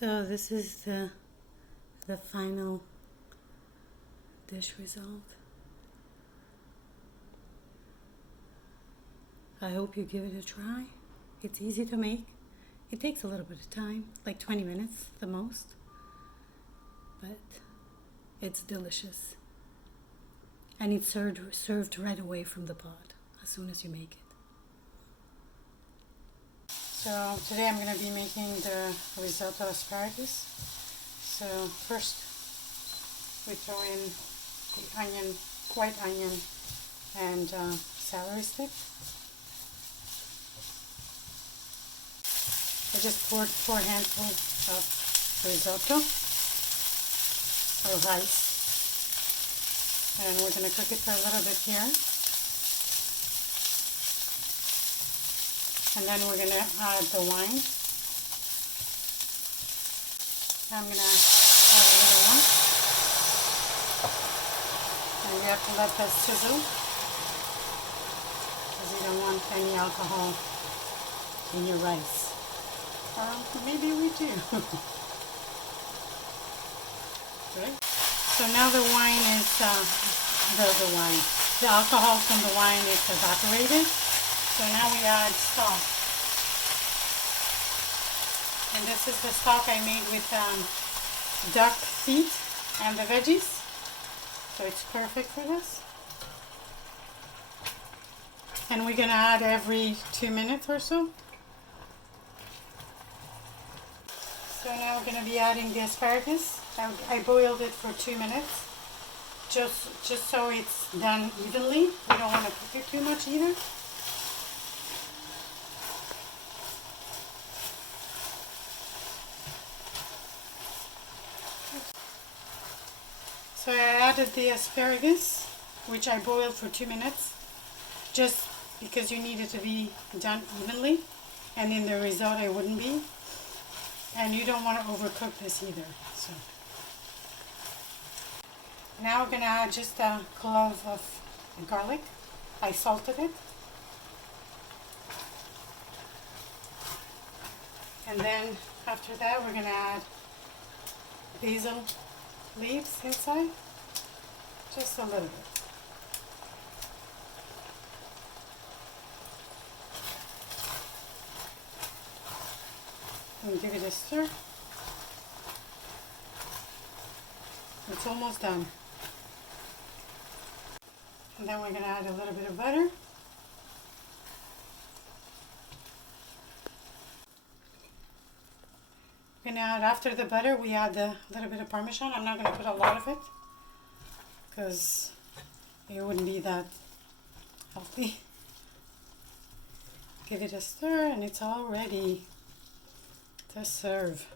So this is the final dish result. I hope you give it a try. It's easy to make. It takes a little bit of time, like 20 minutes the most, but it's delicious. And it's served right away from the pot as soon as you make it. So today I'm going to be making the risotto asparagus. So first we throw in the onion, white onion, and celery stick. I just poured 4 handfuls of risotto or rice, and we're going to cook it for a little bit here. And then we're going to add the wine. I'm going to add a little one. And you have to let that sizzle because you don't want any alcohol in your rice. Or maybe we do. Right? So now the wine is, the alcohol from the wine is evaporated. So now we add stock. And this is the stock I made with duck feet and the veggies. So it's perfect for this. And we're going to add every 2 minutes or so. So now we're going to be adding the asparagus. I boiled it for 2 minutes. Just so it's done evenly. We don't want to cook it too much either. So I added the asparagus, which I boiled for 2 minutes, just because you need it to be done evenly, and in the risotto it wouldn't be. And you don't want to overcook this either. So now we're going to add just a clove of garlic. I salted it. And then after that we're going to add basil leaves inside, just a little bit. And give it a stir. It's almost done. And then we're going to add a little bit of butter. And now after the butter we add a little bit of Parmesan. I'm not going to put a lot of it because it wouldn't be that healthy. Give it a stir and it's all ready to serve.